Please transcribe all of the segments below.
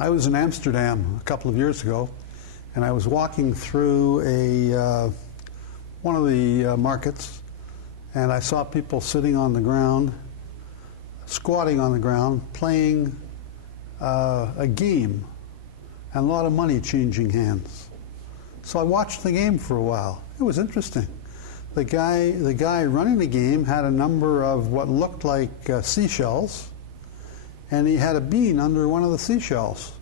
I was in Amsterdam a couple of years ago, and I was walking through one of the markets, and I saw people sitting on the ground, squatting on the ground, playing a game, and a lot of money changing hands. So I watched the game for a while. It was interesting. The guy running the game had a number of what looked like seashells, and he had a bean under one of the seashells.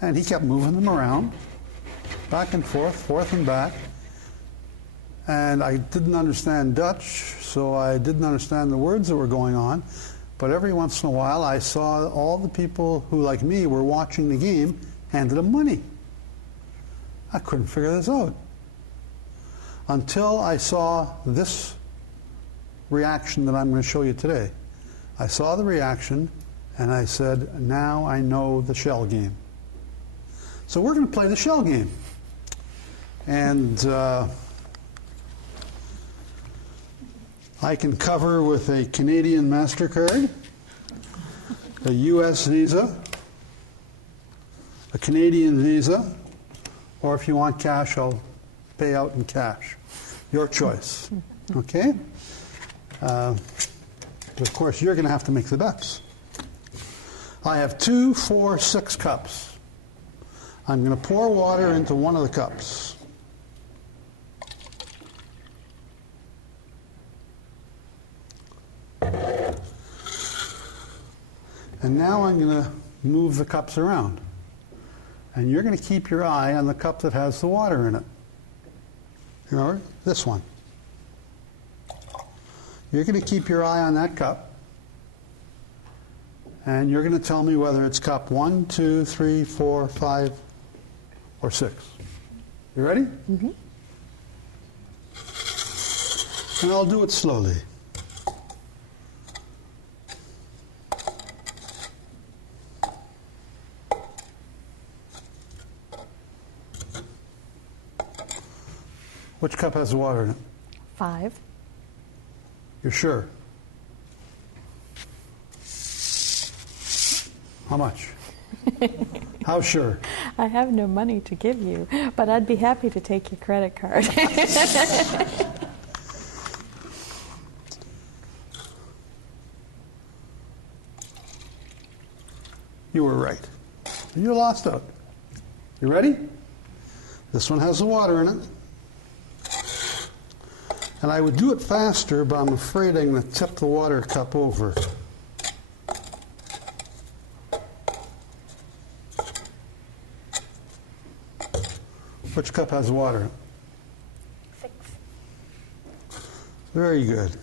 And he kept moving them around, back and forth and back. And I didn't understand Dutch, so I didn't understand the words that were going on. But every once in a while, I saw all the people who, like me, were watching the game, handed him money. I couldn't figure this out until I saw this reaction that I'm going to show you today. I saw the reaction, and I said, now I know the shell game. So we're going to play the shell game. And I can cover with a Canadian MasterCard, a US Visa, a Canadian Visa, or if you want cash, I'll pay out in cash. Your choice. Okay? But of course, you're going to have to make the bets. I have 2, 4, 6 cups. I'm going to pour water into one of the cups. And now I'm going to move the cups around. And you're going to keep your eye on the cup that has the water in it. You know, this one. You're going to keep your eye on that cup. And you're going to tell me whether it's cup 1, 2, 3, 4, 5, or 6. You ready? Mm-hmm. And I'll do it slowly. Which cup has the water in it? 5. You're sure? How much? How sure? I have no money to give you, but I'd be happy to take your credit card. You were right. You lost out. You ready? This one has the water in it. And I would do it faster, but I'm afraid I'm going to tip the water cup over. Which cup has water? 6. Very good.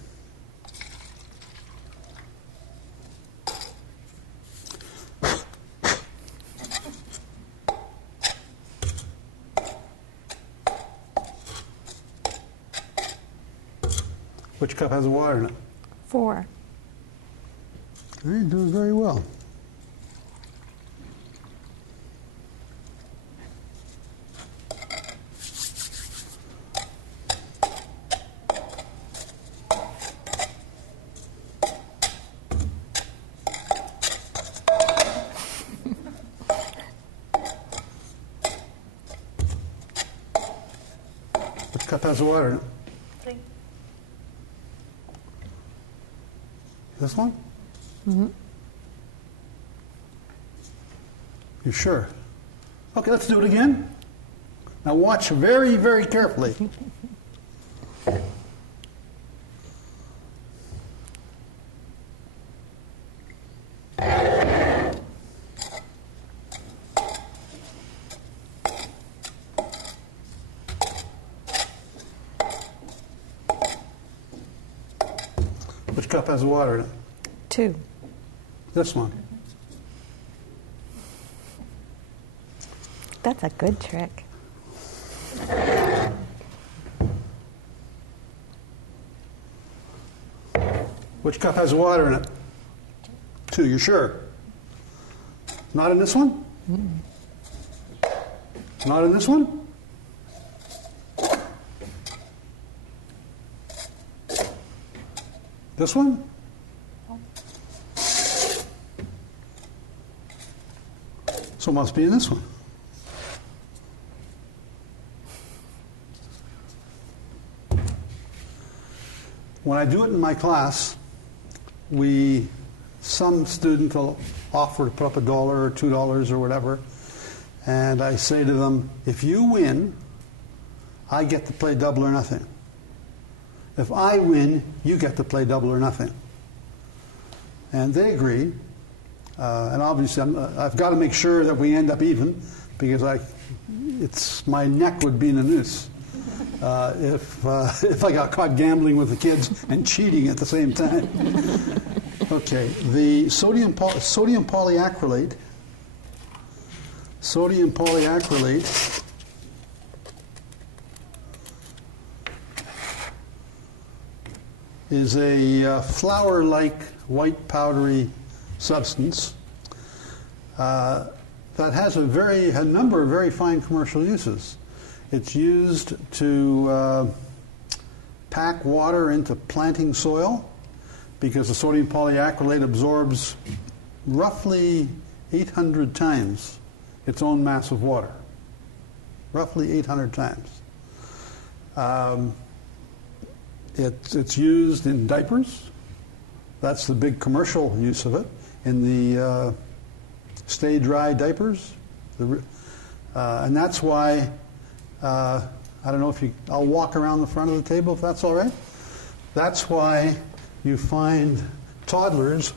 Which cup has water in it? 4. You're doing very well. Which cup has water in it? 3. This one? Mm-hmm. You sure? Okay, let's do it again. Now watch very, very carefully. Which cup has water in it? 2. This one. That's a good trick. Which cup has water in it? 2, you sure? Not in this one? Mm. Not in this one? This one? So it must be in this one. When I do it in my class, some student will offer to put up $1 or $2 or whatever, and I say to them, if you win, I get to play double or nothing. If I win, you get to play double or nothing. And they agree. And obviously, I've got to make sure that we end up even, because my neck would be in a noose if I got caught gambling with the kids and cheating at the same time. Okay, the sodium polyacrylate. Sodium polyacrylate is a flour-like white powdery substance that has a number of very fine commercial uses. It's used to pack water into planting soil, because the sodium polyacrylate absorbs roughly 800 times its own mass of water. Roughly 800 times. It's used in diapers. That's the big commercial use of it. In the stay dry diapers. And that's why, I don't know if I'll walk around the front of the table if that's all right. That's why you find toddlers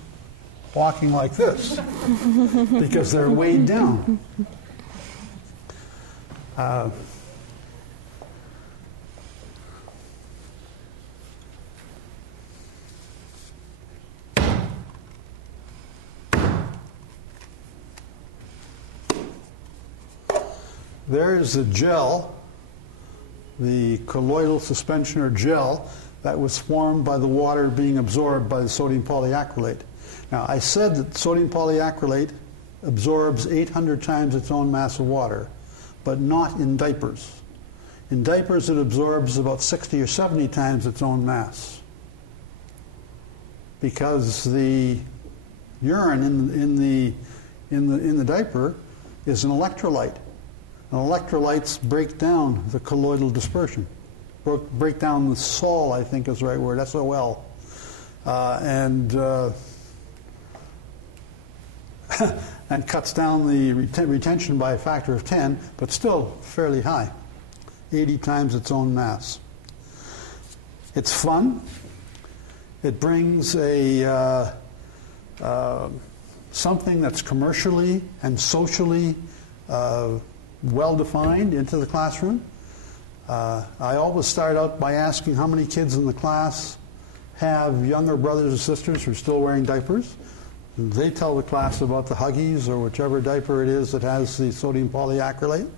walking like this, because they're weighed down. There's the gel, the colloidal suspension or gel that was formed by the water being absorbed by the sodium polyacrylate. Now, I said that sodium polyacrylate absorbs 800 times its own mass of water, but not in diapers. In diapers, it absorbs about 60 or 70 times its own mass, because the urine in the diaper is an electrolyte. And electrolytes break down the colloidal dispersion, break down the sol, I think is the right word, SOL, and cuts down the retention by a factor of 10, but still fairly high, 80 times its own mass. It's fun. It brings something that's commercially and socially well-defined into the classroom. I always start out by asking how many kids in the class have younger brothers and sisters who are still wearing diapers. And they tell the class about the Huggies or whichever diaper it is that has the sodium polyacrylate.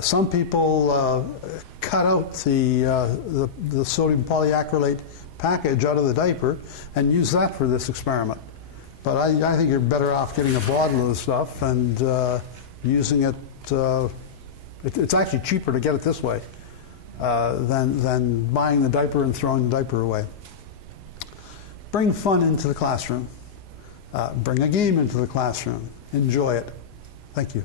Some people cut out the sodium polyacrylate package out of the diaper and use that for this experiment. But I think you're better off getting a bottle of the stuff and using it. It's actually cheaper to get it this way than buying the diaper and throwing the diaper away. Bring fun into the classroom. Bring a game into the classroom. Enjoy it. Thank you.